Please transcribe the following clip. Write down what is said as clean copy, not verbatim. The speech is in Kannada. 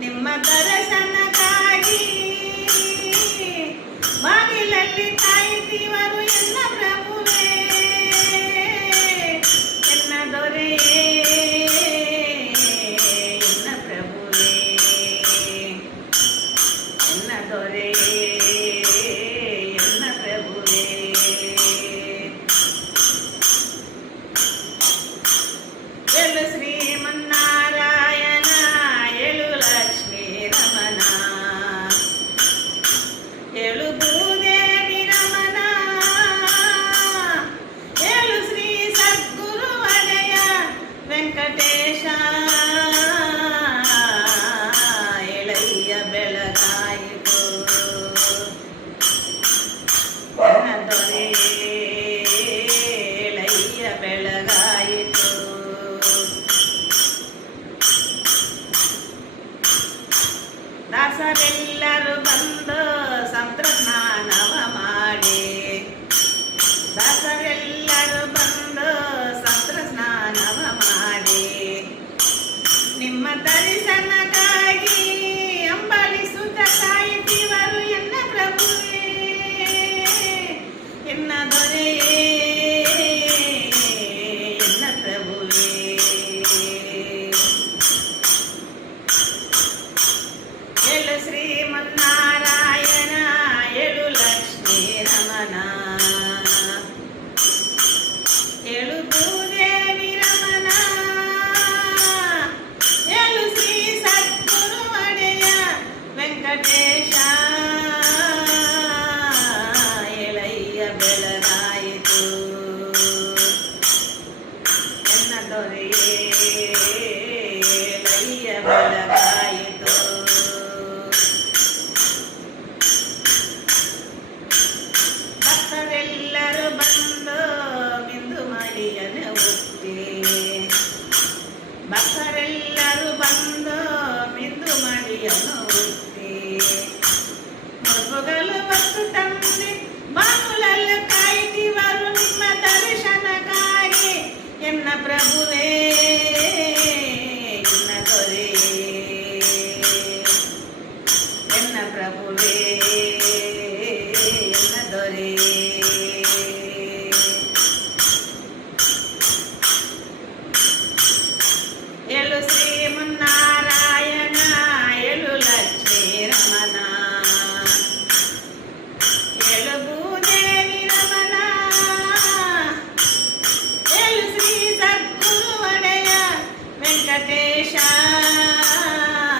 ನಿಮ್ಮ ದರ್ಶನಕ್ಕಾಗಿ ಬಾಗಿಲಲ್ಲಿ ಕಾಯ್ತಿವರು ಎನ್ನ ಪ್ರಭುವೇ, ಎನ್ನ ದೊರೆಯೇ, ಎನ್ನ ಪ್ರಭುವೇ, ಎನ್ನ ದೊರೆಯೇ, ಎನ್ನ ಪ್ರಭುವೇ. ಎಲು ಶ್ರೀಮನ್ನಾರಾಯಣ, ಎಲು ಲಕ್ಷ್ಮೀ ರಮಣ, ಎಲು ಭೂದೇವಿ ರಮಣ, ಎಲು ಶ್ರೀ ಸದ್ಗುರು ಒಡೆಯ ವೆಂಕಟೇಶ, ಎಳಯ್ಯ ಬೆಳಗಾಯಿತು ಎನ್ನ ದೊರೆಯೇ, ಎಳಯ್ಯ ಬೆಳಗಾಯಿತು. ದಾಸರೆಲ್ಲರೂ ಬಂದು ಸಂತೃಸ್ನಾನವ ಮಾಡಿ, ದಾಸರೆಲ್ಲರೂ ಬಂದು ಸಂತೃಸ್ನಾನವ ಮಾಡಿ, ನಿಮ್ಮ ದರ್ಶನಕ್ಕಾಗಿ ಅಂಬಲಿಸುತ್ತ ಕಾಯ್ತಿವರು ಎನ್ನ ಪ್ರಭುವೇ, ಎನ್ನ ದೊರೆಯೇ,